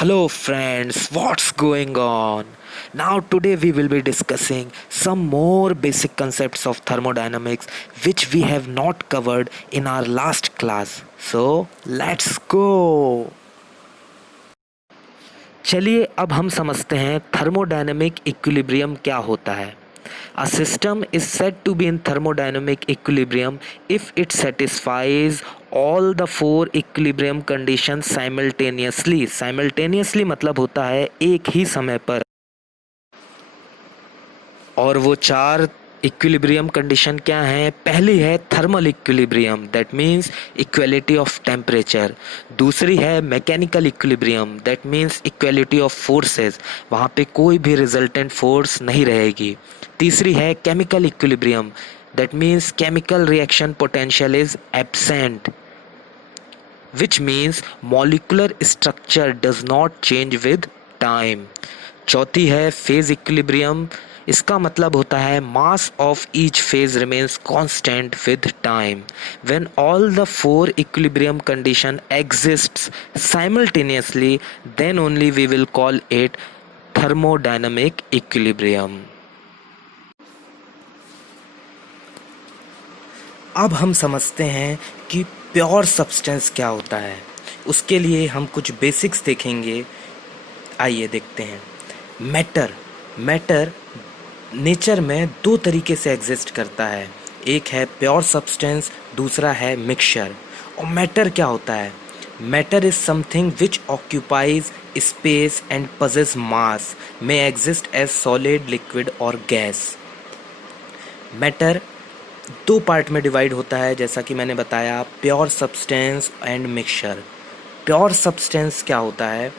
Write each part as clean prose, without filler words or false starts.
Hello, friends, what's going on? Now, today we will be discussing some more basic concepts of thermodynamics which we have not covered in our last class. So, let's go! चलिए अब हम समझते हैं thermodynamic equilibrium क्या होता है. A system is said to be in thermodynamic equilibrium if it satisfies all the four equilibrium conditions simultaneously. Simultaneously मतलब होता है एक ही समय पर. और वो चार इक्विलिब्रियम कंडीशन क्या हैं? पहली है thermal equilibrium, that means equality of temperature. दूसरी है mechanical equilibrium, that means equality of forces, वहाँ पे कोई भी रिजल्टेंट फोर्स नहीं रहेगी. तीसरी है chemical equilibrium, that means chemical reaction potential is absent, which means molecular structure does not change with time. चौथी है फेज इक्विलिब्रियम. इसका मतलब होता है mass of each phase remains constant with time. When all the four equilibrium condition exists simultaneously, then only we will call it thermodynamic equilibrium. अब हम समझते हैं कि प्योर सब्सटेंस क्या होता है. उसके लिए हम कुछ बेसिक्स देखेंगे. आइए देखते हैं. मैटर नेचर में दो तरीके से एग्जिस्ट करता है. एक है प्योर सब्सटेंस, दूसरा है मिक्सचर. और मैटर क्या होता है? Matter is something which occupies space and possess mass, may exist as solid, liquid और गैस. मैटर दो पार्ट में डिवाइड होता है, जैसा कि मैंने बताया, pure substance and mixture. Pure substance क्या होता है?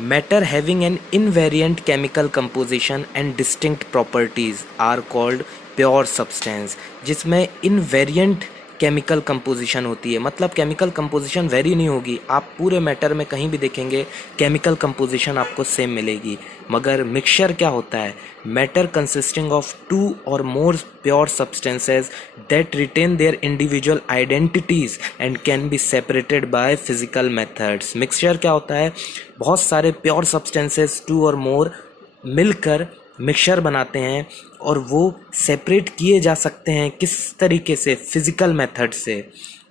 Matter having an invariant chemical composition and distinct properties are called pure substance. जिसमें इनवेरिएंट केमिकल कंपोजिशन होती है, मतलब केमिकल कंपोजिशन वेरी नहीं होगी. आप पूरे मैटर में कहीं भी देखेंगे केमिकल कंपोजिशन आपको सेम मिलेगी. मगर मिक्सचर क्या होता है? Matter consisting of two or more pure substances that retain their individual identities and can be separated by physical methods. Mixture क्या होता है? बहुत सारे प्योर सब्सटेंसेस, टू और मोर, मिलकर मिक्सचर बनाते हैं और वो सेपरेट किए जा सकते हैं. किस तरीके से? फिज़िकल मेथड से.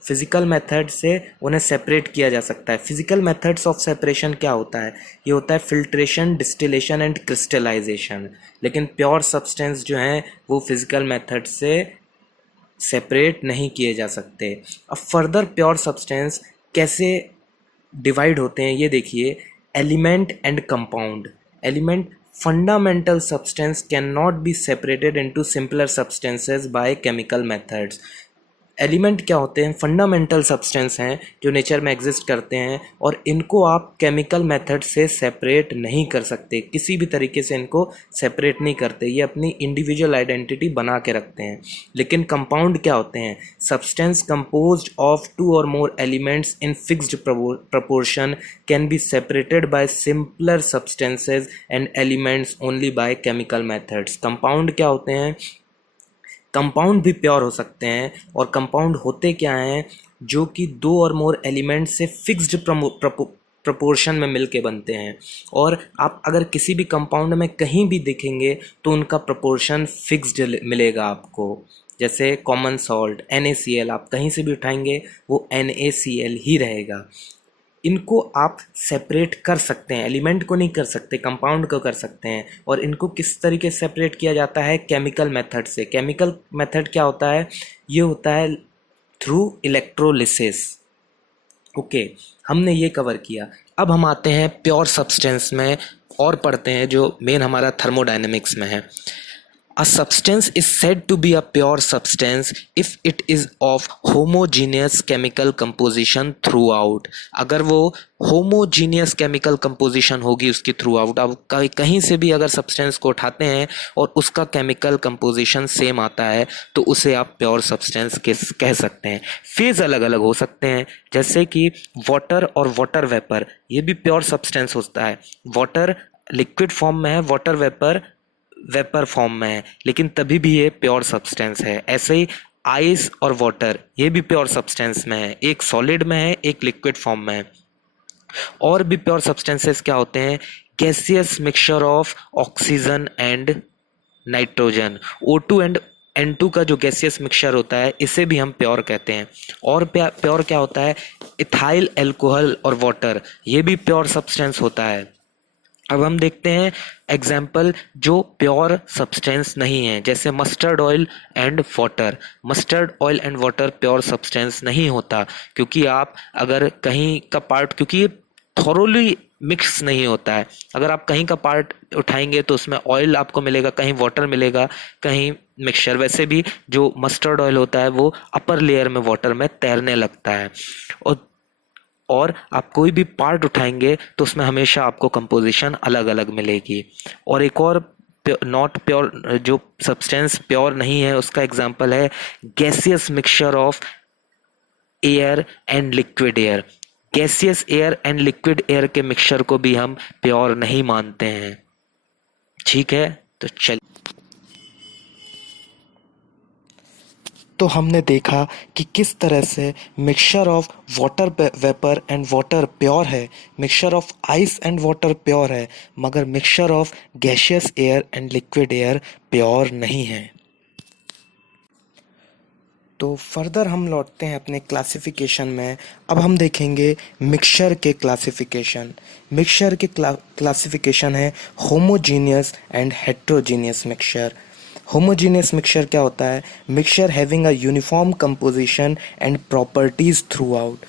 फिज़िकल मेथड से उन्हें सेपरेट किया जा सकता है. फिज़िकल मेथड्स ऑफ सेपरेशन क्या होता है? ये होता है फिल्ट्रेशन, डिस्टिलेशन एंड क्रिस्टलाइजेशन. लेकिन प्योर सब्सटेंस जो हैं वो फिज़िकल मेथड से सेपरेट नहीं किए जा सकते. अब फर्दर प्योर सब्सटेंस कैसे डिवाइड होते हैं ये देखिए. Element and compound. Element, fundamental substance cannot be separated into simpler substances by chemical methods. Element क्या होते हैं? फंडामेंटल सब्सटेंस हैं जो नेचर में एग्जिस्ट करते हैं और इनको आप केमिकल मेथड से सेपरेट नहीं कर सकते. किसी भी तरीके से इनको सेपरेट नहीं करते. ये अपनी इंडिविजुअल आइडेंटिटी बना के रखते हैं. लेकिन कंपाउंड क्या होते हैं? Substance composed of two or more elements in fixed proportion can be separated bye simpler substances and elements only by chemical methods. Compound क्या होते हैं? कंपाउंड भी प्योर हो सकते हैं. और कंपाउंड होते क्या हैं? जो कि दो और मोर एलिमेंट से फिक्स्ड प्रपोर्शन में मिल के बनते हैं. और आप अगर किसी भी कंपाउंड में कहीं भी देखेंगे तो उनका प्रपोर्शन फिक्स्ड मिलेगा आपको. जैसे कॉमन सॉल्ट NaCl, आप कहीं से भी उठाएंगे वो NaCl ही रहेगा. इनको आप सेपरेट कर सकते हैं. एलिमेंट को नहीं कर सकते, कंपाउंड को कर सकते हैं. और इनको किस तरीके से सेपरेट किया जाता है? केमिकल मेथड से. केमिकल मेथड क्या होता है? ये होता है थ्रू इलेक्ट्रोलिसिस. ओके, हमने ये कवर किया. अब हम आते हैं प्योर सब्सटेंस में और पढ़ते हैं जो मेन हमारा थर्मोडायनेमिक्स में है. A substance is said to be a pure substance if it is of homogeneous chemical composition throughout. अगर वो homogeneous chemical composition होगी उसकी throughout, अब कहीं से भी अगर substance को उठाते हैं और उसका chemical composition same आता है तो उसे आप pure substance कह सकते हैं. फेज अलग अलग हो सकते हैं, जैसे कि वाटर और वाटर वेपर, ये भी प्योर सब्सटेंस होता है. वाटर लिक्विड फॉर्म में है, वाटर वेपर फॉर्म में है, लेकिन तभी भी ये प्योर सब्सटेंस है. ऐसे ही आइस और वाटर, ये भी प्योर सब्सटेंस में है. एक सॉलिड में है, एक लिक्विड फॉर्म में है. और भी प्योर सब्सटेंसेस क्या होते हैं? Gaseous mixture of oxygen and nitrogen, O2 and N2 का जो गैसियस मिक्सचर होता है इसे भी हम प्योर कहते हैं। और प्योर क्या होता है? इथाइल अल्कोहल और वाटर, ये भी प्योर सब्सटेंस होता है। अब हम देखते हैं एग्जाम्पल जो प्योर सब्सटेंस नहीं है, जैसे mustard oil and water. Mustard oil and water pure substance नहीं होता, क्योंकि आप अगर कहीं का पार्ट, क्योंकि ये थॉरोली मिक्स नहीं होता है। अगर आप कहीं का पार्ट उठाएंगे तो उसमें ऑयल आपको मिलेगा, कहीं वाटर मिलेगा, कहीं मिक्सचर। वैसे भी जो मस्टर्ड ऑयल होता है वो अपर लेयर में वाटर में तैरने लगता है। और आप कोई भी पार्ट उठाएंगे तो उसमें हमेशा आपको कंपोजिशन अलग अलग मिलेगी। और एक और नॉट प्योर जो सब्सटेंस प्योर नहीं है उसका एग्जांपल है gaseous mixture of air and liquid air. Gaseous air and liquid air के मिक्सचर को भी हम प्योर नहीं मानते हैं। ठीक है, तो चल तो हमने देखा कि किस तरह से mixture of water vapour and water pure है, mixture of ice and water pure है, मगर mixture of gaseous air and liquid air pure नहीं है। तो फर्दर हम लौटते हैं अपने क्लासिफिकेशन में। अब हम देखेंगे मिक्सचर के क्लासिफिकेशन। मिक्सचर के क्लासिफिकेशन है homogeneous and heterogeneous mixture. Homogeneous mixture क्या होता है? Mixture having a uniform composition and properties through out.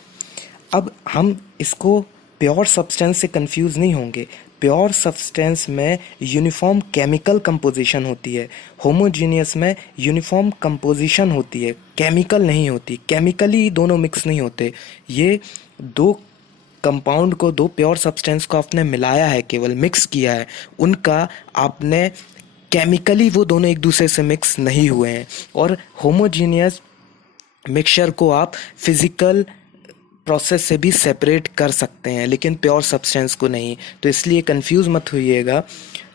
अब हम इसको प्योर सब्सटेंस से कंफ्यूज नहीं होंगे। प्योर सब्सटेंस में यूनिफॉर्म केमिकल कंपोजिशन होती है, होमोजीनियस में यूनिफॉर्म कंपोजिशन होती है, केमिकल नहीं होती। केमिकली दोनों मिक्स नहीं होते। ये दो कंपाउंड को, दो प्योर सब्सटेंस को आपने मिलाया है, केवल मिक्स किया है, उनका आपने केमिकली वो दोनों एक दूसरे से मिक्स नहीं हुए हैं। और होमोजीनियस मिक्सचर को आप फिजिकल प्रोसेस से भी सेपरेट कर सकते हैं, लेकिन प्योर सब्सटेंस को नहीं। तो इसलिए कंफ्यूज मत होइएगा।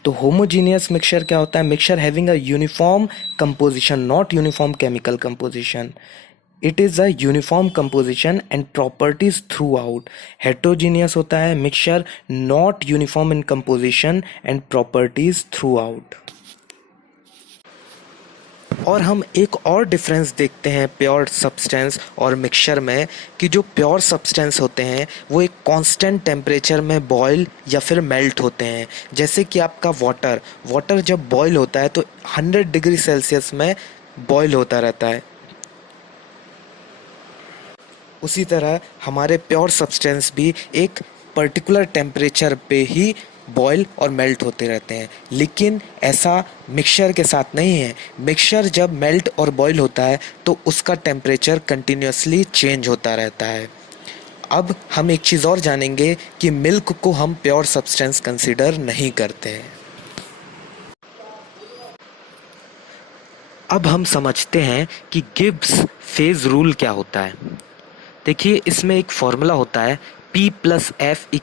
तो होमोजीनियस मिक्सचर क्या होता है? Mixture having a uniform composition, not uniform chemical composition. It is a uniform composition and properties through out. Heterogeneous होता है mixture not uniform in composition and properties through out. और हम एक और डिफरेंस देखते हैं प्योर सब्सटेंस और mixture में, कि जो प्योर सब्सटेंस होते हैं वो एक कांस्टेंट टेम्परेचर में बॉयल या फिर मेल्ट होते हैं। जैसे कि आपका वाटर जब बॉयल होता है तो 100 डिग्री सेल्सियस में बॉयल होता रहता है। उसी तरह हमारे प्योर सब्सटेंस भी एक पर्टिकुलर टेम्परेचर पे ही बॉयल और मेल्ट होते रहते हैं, लेकिन ऐसा मिक्सचर के साथ नहीं है। मिक्सचर जब मेल्ट और बॉयल होता है तो उसका टेम्परेचर कंटिन्यूसली चेंज होता रहता है। अब हम एक चीज़ और जानेंगे कि मिल्क को हम प्योर सब्सटेंस कंसिडर नहीं करते हैं। अब हम समझते हैं कि गिब्स फेज रूल क्या होता है। देखिए, इसमें एक फॉर्मूला होता है P+F=C+N,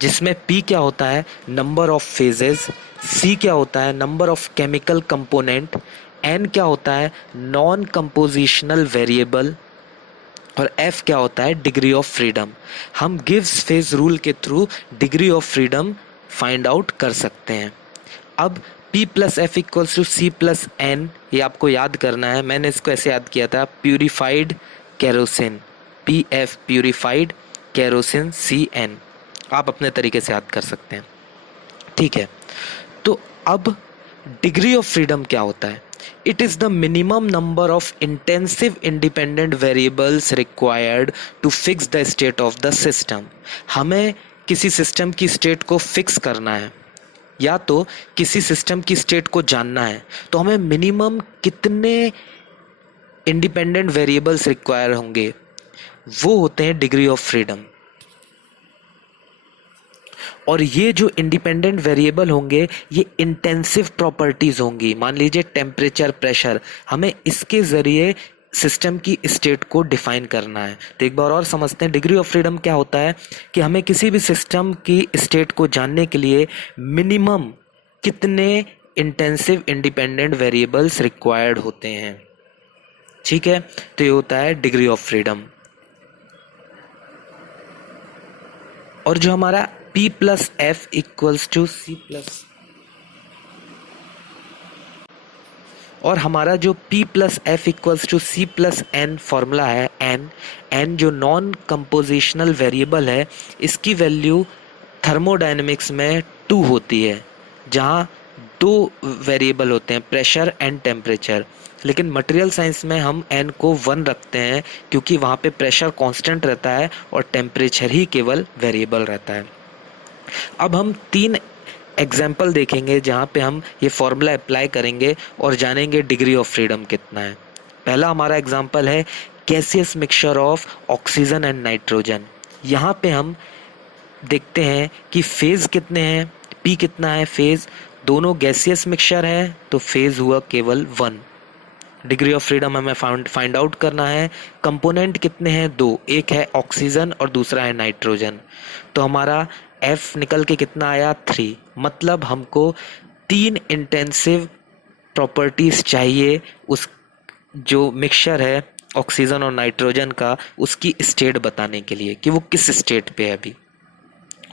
जिसमें P क्या होता है? नंबर ऑफ फेजेस, C क्या होता है? Number of chemical component, N क्या होता है? नॉन कंपोजिशनल वेरिएबल, और F क्या होता है? Degree of freedom. हम गिब्स फेज रूल के through degree of freedom find out कर सकते हैं। अब P+F=C+N, ये आपको याद करना है। मैंने इसको ऐसे याद किया था, purified kerosene, PF purified kerosene CN। आप अपने तरीके से याद कर सकते हैं। ठीक है, तो अब डिग्री ऑफ फ्रीडम क्या होता है? It is the minimum number of intensive independent variables required to fix the state of the system. हमें किसी सिस्टम की स्टेट को फिक्स करना है या तो किसी सिस्टम की स्टेट को जानना है, तो हमें मिनिमम कितने इंडिपेंडेंट वेरिएबल्स रिक्वायर होंगे, वो होते हैं डिग्री ऑफ फ्रीडम। और ये जो इंडिपेंडेंट वेरिएबल होंगे ये इंटेंसिव प्रॉपर्टीज होंगी। मान लीजिए टेम्परेचर, प्रेशर, हमें इसके ज़रिए सिस्टम की स्टेट को डिफाइन करना है। तो एक बार और समझते हैं डिग्री ऑफ फ्रीडम क्या होता है, कि हमें किसी भी सिस्टम की स्टेट को जानने के लिए मिनिमम कितने इंटेंसिव इंडिपेंडेंट वेरिएबल्स रिक्वायर्ड होते हैं। ठीक है, तो ये होता है डिग्री ऑफ फ्रीडम। और जो हमारा P plus F equals to C plus, और हमारा जो P plus F equals to C plus N formula है, एन जो नॉन कंपोजिशनल वेरिएबल है, इसकी वैल्यू थर्मोडायनेमिक्स में 2 होती है, जहाँ 2 वेरिएबल होते हैं, प्रेशर एंड टेम्परेचर। लेकिन मटेरियल साइंस में हम n को 1 रखते हैं, क्योंकि वहाँ पे प्रेशर कांस्टेंट रहता है और टेम्परेचर ही केवल वेरिएबल रहता है। अब हम 3 एग्जाम्पल देखेंगे जहाँ पे हम ये फॉर्मूला अप्लाई करेंगे और जानेंगे डिग्री ऑफ फ्रीडम कितना है। पहला हमारा एग्जाम्पल है gaseous mixture of oxygen and nitrogen. यहाँ पे हम देखते हैं कि फेज कितने हैं, P कितना है फेज, दोनों गैसियस मिक्सचर है तो फेज हुआ केवल 1। डिग्री ऑफ फ्रीडम हमें फाइंड आउट करना है। कंपोनेंट कितने हैं, 2, एक है ऑक्सीजन और दूसरा है नाइट्रोजन। तो हमारा F निकल के कितना आया, 3। मतलब हमको 3 इंटेंसिव प्रॉपर्टीज चाहिए उस जो मिक्सचर है ऑक्सीजन और नाइट्रोजन का, उसकी स्टेट बताने के लिए कि वो किस स्टेट पे है अभी।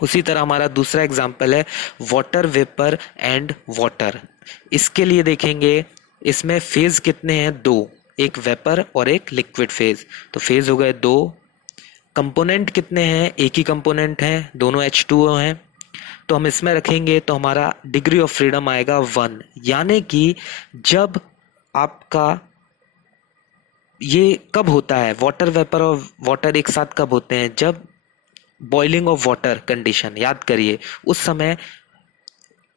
उसी तरह हमारा दूसरा एग्जाम्पल है वाटर वेपर एंड वाटर। इसके लिए देखेंगे इसमें फेज कितने हैं, 2, एक वेपर और एक लिक्विड फेज, तो फेज हो गए 2। कंपोनेंट कितने हैं, एक ही कंपोनेंट है, दोनों H2O हैं, तो हम इसमें रखेंगे तो हमारा डिग्री ऑफ फ्रीडम आएगा 1। यानी कि जब आपका ये कब होता है, वाटर वेपर और वाटर एक साथ कब होते हैं, जब बॉइलिंग ऑफ वाटर कंडीशन, याद करिए उस समय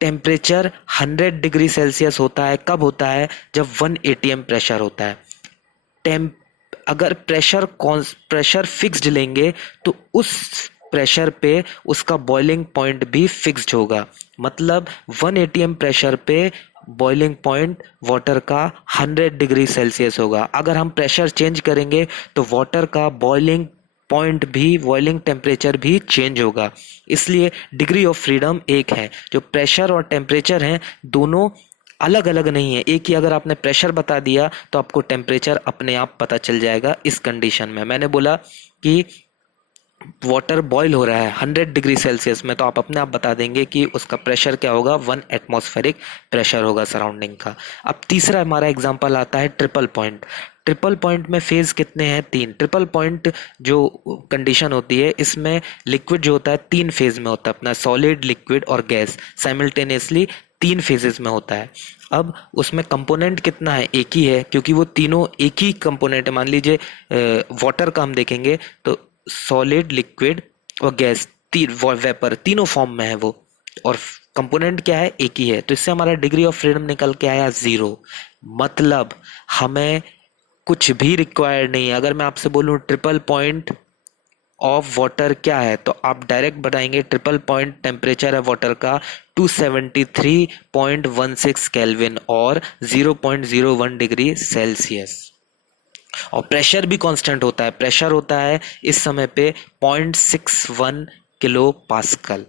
टेम्परेचर 100 डिग्री सेल्सियस होता है। कब होता है, जब 1 atm प्रेशर होता है। अगर प्रेशर फिक्स्ड लेंगे तो उस प्रेशर पे उसका बॉइलिंग पॉइंट भी फिक्स्ड होगा। मतलब 1 atm प्रेशर पे बॉइलिंग पॉइंट वाटर का 100 डिग्री सेल्सियस होगा। अगर हम प्रेशर चेंज करेंगे तो वाटर का बॉइलिंग पॉइंट भी, बॉइलिंग टेम्परेचर भी चेंज होगा। इसलिए डिग्री ऑफ फ्रीडम एक है। जो प्रेशर और टेम्परेचर हैं दोनों अलग अलग नहीं है। एक ही अगर आपने प्रेशर बता दिया तो आपको टेम्परेचर अपने आप पता चल जाएगा। इस कंडीशन में मैंने बोला कि वाटर बॉईल हो रहा है 100 डिग्री सेल्सियस में, तो आप अपने आप बता देंगे कि उसका प्रेशर क्या होगा, 1 एटमॉस्फेरिक प्रेशर होगा सराउंडिंग का। अब तीसरा हमारा एग्जांपल आता है ट्रिपल पॉइंट। ट्रिपल पॉइंट में फेज कितने हैं, 3। ट्रिपल पॉइंट जो कंडीशन होती है इसमें लिक्विड जो होता है 3 फेज में होता है, अपना सॉलिड, लिक्विड और गैस साइमल्टेनियसली 3 फेजेस में होता है। अब उसमें कंपोनेंट कितना है, एक ही है, क्योंकि वो तीनों एक ही कंपोनेंट है। मान लीजिए वाटर का हम देखेंगे तो सॉलिड, लिक्विड और गैस, वेपर, तीनों फॉर्म में है वो, और कंपोनेंट क्या है, एक ही है। तो इससे हमारा डिग्री ऑफ फ्रीडम निकल के आया 0। मतलब हमें कुछ भी रिक्वायर्ड नहीं है। अगर मैं आपसे बोलूं ट्रिपल पॉइंट ऑफ वाटर क्या है, तो आप डायरेक्ट बताएंगे ट्रिपल पॉइंट टेम्परेचर है वाटर का 273.16 केल्विन और 0.01 डिग्री सेल्सियस। और प्रेशर भी कांस्टेंट होता है। प्रेशर होता है इस समय पे 0.61 kilo pascal.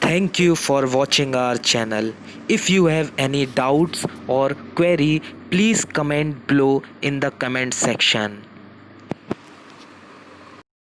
Thank you for watching our channel. If you have any doubts or query, please comment below in the comment section.